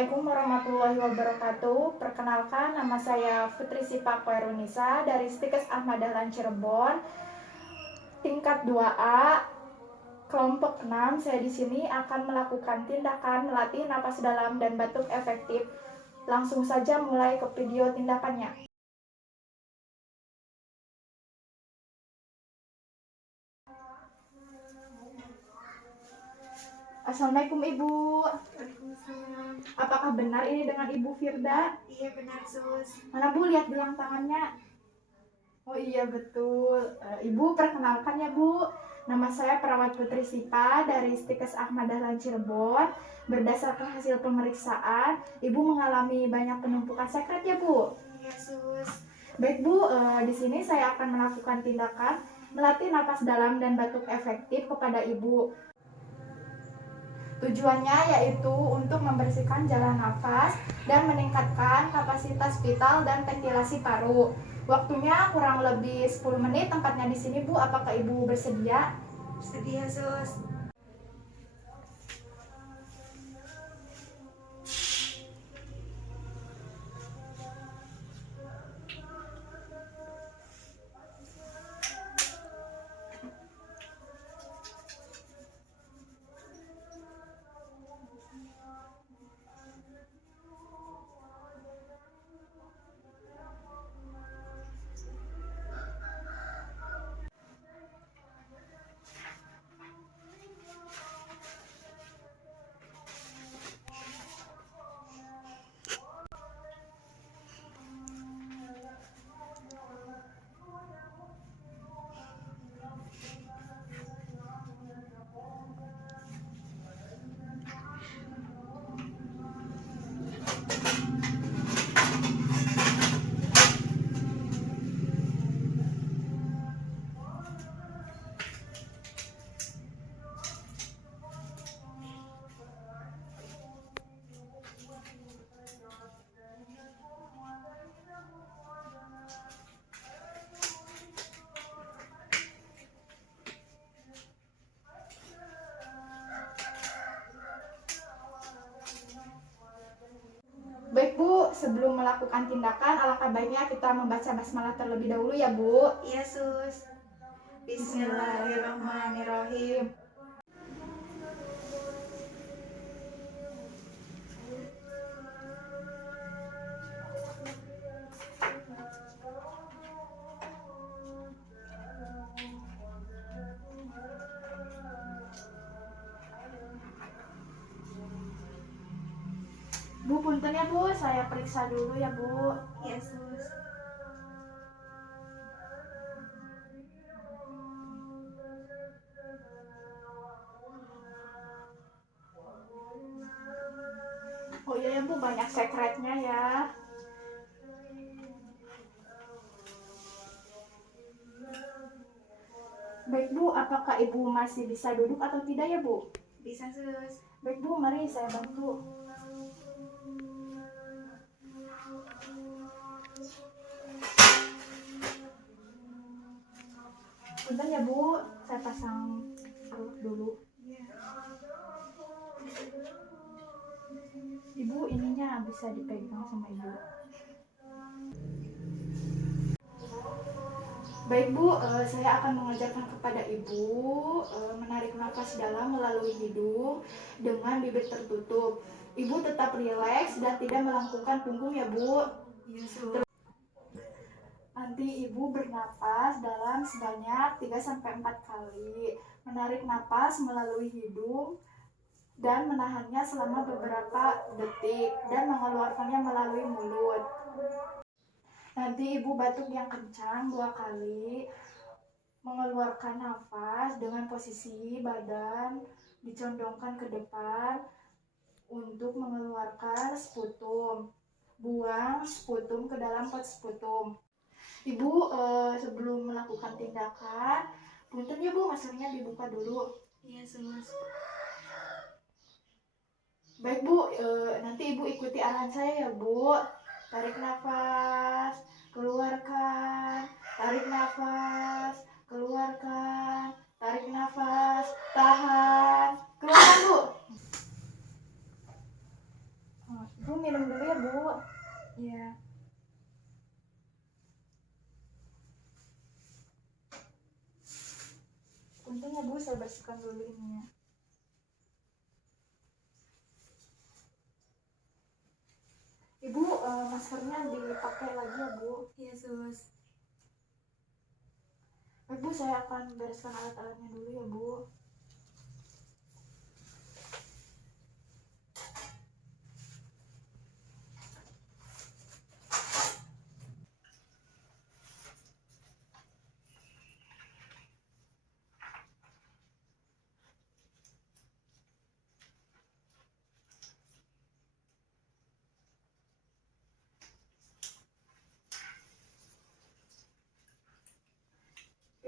Assalamualaikum warahmatullahi wabarakatuh. Perkenalkan, nama saya Putri Sipa Koerunisa dari Stikes Ahmad Dahlan Cirebon, tingkat 2A, kelompok 6. Saya di sini akan melakukan tindakan melatih napas dalam dan batuk efektif. Langsung saja mulai ke video tindakannya. Assalamualaikum Ibu. Waalaikumsalam. Apakah benar ini dengan Ibu Firda? Iya benar sus. Mana Bu, lihat gelang tangannya. Oh iya betul. Ibu perkenalkan ya Bu. Nama saya Perawat Putri Sipa dari Stikes Ahmad Dahlan Cirebon. Berdasarkan hasil pemeriksaan, Ibu mengalami banyak penumpukan sekret ya Bu. Iya sus. Baik Bu, di sini saya akan melakukan tindakan melatih napas dalam dan batuk efektif kepada Ibu. Tujuannya yaitu untuk membersihkan jalan nafas dan meningkatkan kapasitas vital dan ventilasi paru. Waktunya kurang lebih 10 menit, tempatnya di sini Bu. Apakah Ibu bersedia? Sedia sus. Baik Bu, sebelum melakukan tindakan, alangkah baiknya kita membaca basmalah terlebih dahulu ya Bu. Iya sus. Bismillahirrahmanirrahim. Bu, punten ya Bu, saya periksa dulu ya Bu. Iya sus. Oh iya ya Bu, banyak sekretnya ya. Baik Bu, apakah Ibu masih bisa duduk atau tidak ya Bu? Bisa sus. Baik Bu, mari saya bantu. Bentar ya Bu, saya pasang alat dulu. Iya. Ibu, ininya bisa dipegang sama Ibu. Baik Bu, saya akan mengajarkan kepada Ibu menarik nafas dalam melalui hidung dengan bibir tertutup. Ibu tetap rileks dan tidak melengkungkan punggung ya Bu. Iya sus. Nanti Ibu bernapas dalam sebanyak 3-4 kali. Menarik napas melalui hidung dan menahannya selama beberapa detik dan mengeluarkannya melalui mulut. Nanti Ibu batuk yang kencang 2 kali. Mengeluarkan nafas dengan posisi badan dicondongkan ke depan untuk mengeluarkan sputum. Buang sputum ke dalam pot sputum. Ibu, sebelum melakukan tindakan, punten ya Bu, maskernya dibuka dulu. Iya sus. Baik Bu, nanti Ibu ikuti arahan saya ya Bu. Tarik nafas, keluarkan, tarik nafas, keluarkan, tarik nafas, tahan, keluarkan Bu. Bentar ya Bu, saya bersihkan dulu ininya. Ibu, maskernya dipakai lagi ya Bu. Iya sus. Baik Bu, saya akan bereskan alat-alatnya dulu ya Bu.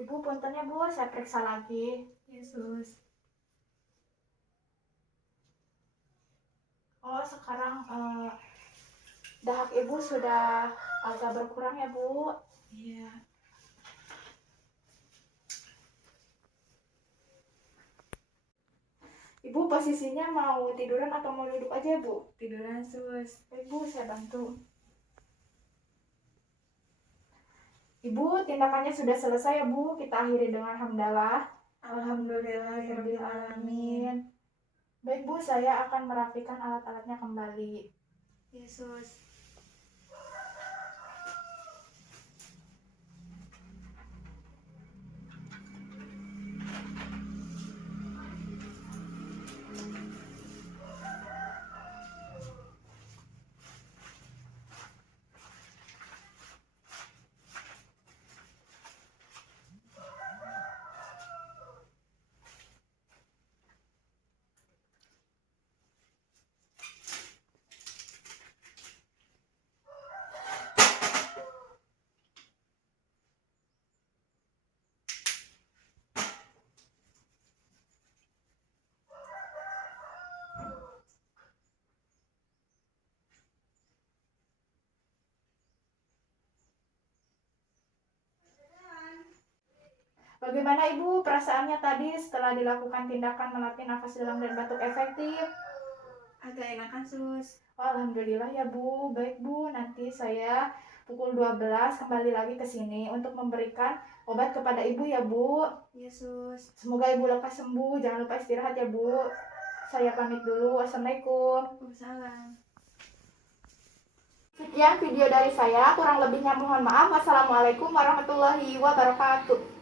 Ibu, puntennya Bu, saya periksa lagi. Iya sus. Oh, sekarang dahak Ibu sudah agak berkurang ya Bu. Iya. Ibu posisinya mau tiduran atau mau duduk aja Bu? Tiduran sus. Ibu, saya bantu. Ibu, tindakannya sudah selesai ya Bu. Kita akhiri dengan hamdalah. Alhamdulillahirrahmanirrahim. Baik Bu, saya akan merapikan alat-alatnya kembali. Iya sus. Bagaimana Ibu perasaannya tadi setelah dilakukan tindakan melatih nafas dalam dan batuk efektif? Agak enakan sus. Oh, alhamdulillah ya Bu. Baik Bu, nanti saya pukul 12 kembali lagi ke sini untuk memberikan obat kepada Ibu ya Bu. Iya sus. Semoga Ibu lekas sembuh. Jangan lupa istirahat ya Bu. Saya pamit dulu. Wassalamualaikum. Waalaikumsalam. Sekian video dari saya. Kurang lebihnya mohon maaf. Wassalamualaikum warahmatullahi wabarakatuh.